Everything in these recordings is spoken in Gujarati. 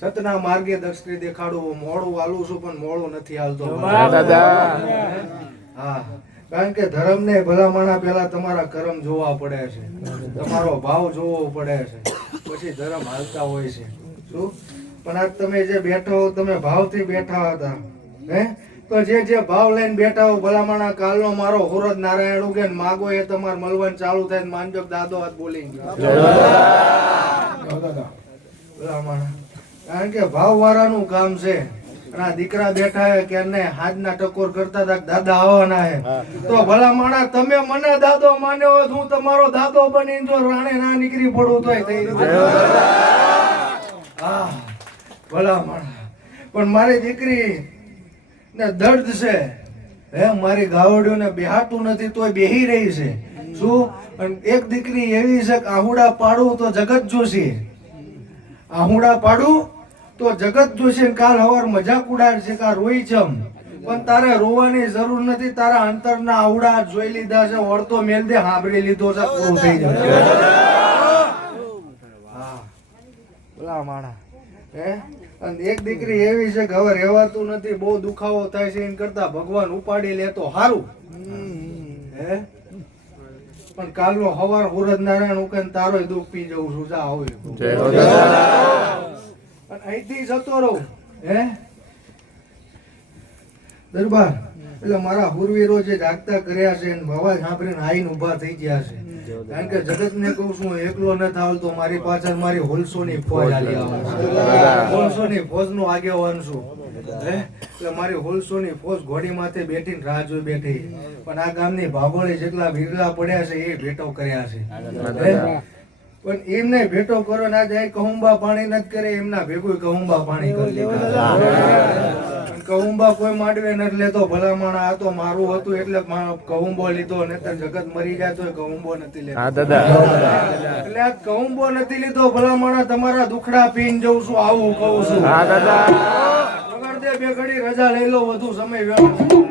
સતના માર્ગે દક્ષિણે દેખાડું. મોડું હાલું છું પણ મોડું નથી હાલતો. હા, કારણ કે ધર્મને ભલામણા પેલા તમારા કર્મ જોવા પડે છે, તમારો ભાવ જોવો પડે છે, પછી ધર્મ હાલતા હોય છે. શું? પણ આજ તમે જે બેઠા હો, તમે ભાવથી બેઠા હતા, હે? તો જે ભાવ લઈને બેઠા હો, ભલામણા કાલનો મારો હોરજ નારાયણ ઉગે ને માગો એ તમારે મળવાનું ચાલુ થાય. માનજો દાદો હાથ બોલી ભલામણા, કારણ કે ભાવ વાળાનું કામ છે. અને આ દીકરા બેઠા હે કે એને હાથના ટકોર કરતા હતા દાદા આવવાના હે, તો ભલા માણા તમે મને દાદો માન્યો હોય, હું તમારો દાદો બનીને જો રાણે ના નીકળી પડું તોય થઈ હા ભલા માણા. પણ મારી દીકરી ને દર્દ છે, હે, મારી ગાવડીઓ ને બેહાતું નથી તોય બેહી રહી છે. શું? અને એક દીકરી એવી છે કે આહુડા પાડું તો જગત જોશી, આહુડા પાડું તો જગત જોશે. કાલ હવાર મજાક ઉડાડશે કે રોઈ ચમ, પણ તારે રોવાની જરૂર નથી. તારા અંતરના આવડા જોઈ લીધા છે, ઓળતો મેલ દે, હાંભળી લીધો છે, પૂરું થઈ જાય. હા બોલા માણા, હે? અને એક દીકરી એવી છે કે હવે રહેવાતું નથી, બહુ દુખાવો થાય છે, એમ કરતા ભગવાન ઉપાડી લે તો સારું, હે? પણ કાલનો હવાર હુરજ નારાયણ ઉકે તારોય દુઃખ પી જવું છું. જા આવે અહીંથી જતો રહું, હે દરબાર. એટલે મારા હુરવીરો જે જાગતા કર્યા છે, અવાજ સાંભળીને આઈને ઉભા થઈ ગયા છે. કારણ કે જગત ને કહું છું, એકલો ન થાવતો, મારી પાછળ મારી હોલસો ની ફોજ આલી આવે, હોલસો ની ફોજ નું આગેવાન છું, હે? એટલે મારી હોલસો ની ફોજ ઘોડી માથે બેઠીને રાહ જોઈ બેઠી. પણ આ ગામની ભાભોળી જેટલા વિરલા પડ્યા છે એ ભેટો કર્યા છે, પણ એમને ભેટો કરો ના જાય. કહુંબા પાણી નથી કરે, એમના ભેગું કહુંબા પાણી કરી લીધા. કહુંબા કોઈ માંડવે નથી લેતો ભલામણા. આ તો મારું હતું એટલે કહુંબો લીધો, નહીતર જગત મરી જાય તો કહુંબો નથી લેતો. એટલે આ કહુંબો નથી લીધો ભલામણા. તમારા દુખડા પીને જઉં છું, આવું કહું છું. વગર દે બે ઘડી રજા લઈ લો, વધુ સમય વ્યવસ્થિત.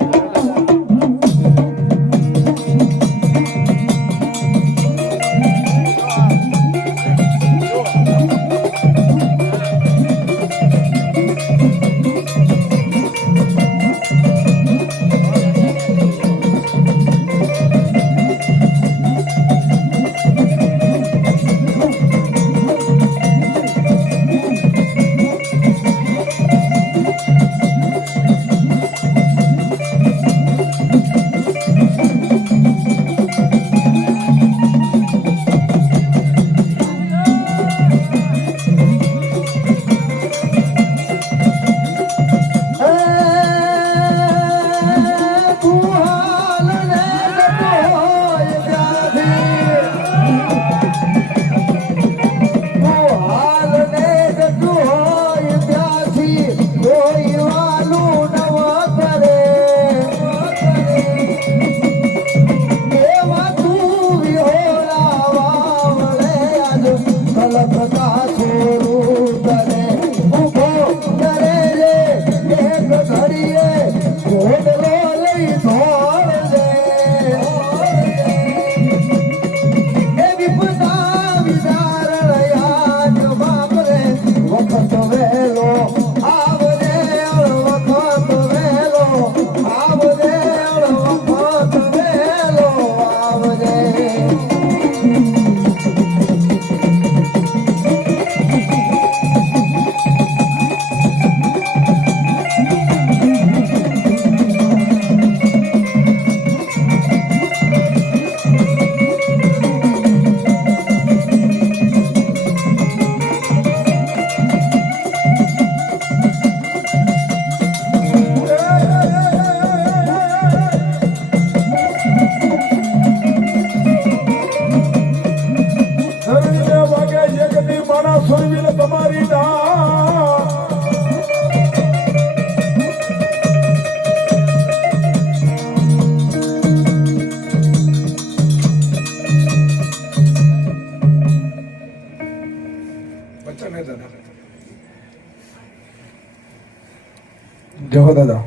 જય હો દાદા.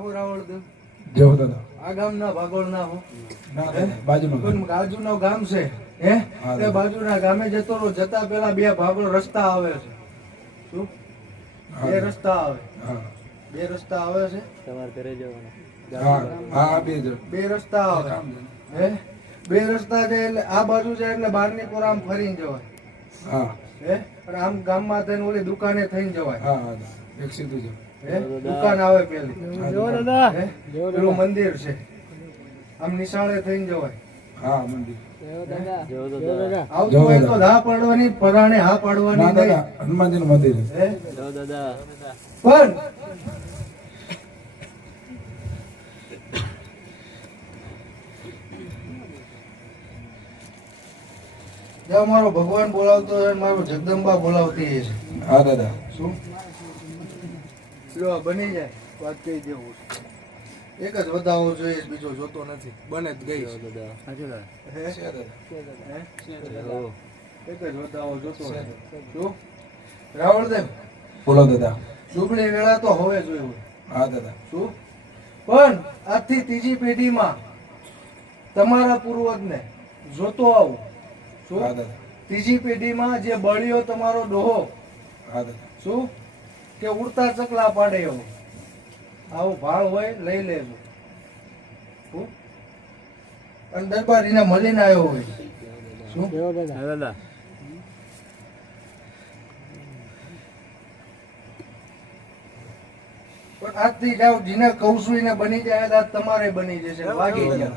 હો રાવળ દેવ જેવો દાદા આ ગામ ના ભાગોળ ના હો ના દાદા બાજુમાં કોઈ બાજુનું ગામ છે હે હા, તે બાજુના ગામે જતો રહો જતા પેલા બે ભાગોળ રસ્તા આવે છે શું બે રસ્તા આવે હા બે રસ્તા આવે છે તમારે ઘરે જવાનું હા હા બે રસ્તા આવે હે બે રસ્તા છે એટલે આ બાજુ છે એટલે બારની પર આમ ફરીને જવાય હા હે અને આમ ગામમાં થઈને ઓલી દુકાને થઈને જવાય હા હા એક સીધું છે હે દુકાન આવે પેલી હે પેલું મંદિર છે આમ નિશાળે થઈને જવાય હા મંદિર આવતું હોય તો હા પાડવાની પરાણે હા પાડવાની ના નહીં દાદા હનુમાનજીનું મંદિર છે હે દાદા પણ જ્યાં મારો ભગવાન બોલાવતો હોય ને મારો જગદંબા બોલાવતી છે હા દાદા શું લો બની જાય વાત કહી દેવું એક જ વધાવો જોઈએ બીજો જોતો નથી બને જ ગઈ દાદા હે? છે દાદા હે? ઓ એક જ વધાવો જોતો નથી શું રાવણદેવ બોલો દાદા ડુબળી વેળા તો હવે જોયું હા દાદા શું પણ આજથી ત્રીજી પેઢીમાં તમારા પૂર્વજને જોતો આવું શું હા દાદા ત્રીજી પેઢીમાં જે બળિયો તમારો ડોહો હા દાદા શું કે ઉડતા ચકલા પાડે એવો આવો ભાવ હોય લઈ લેજો શું? અને દરબારીને મળીને આવ્યો હોય શું દાદા પણ આજથી જાવ જેને કહું છું એને બની જાય આજ તમારે બની જશે વાગી ગયા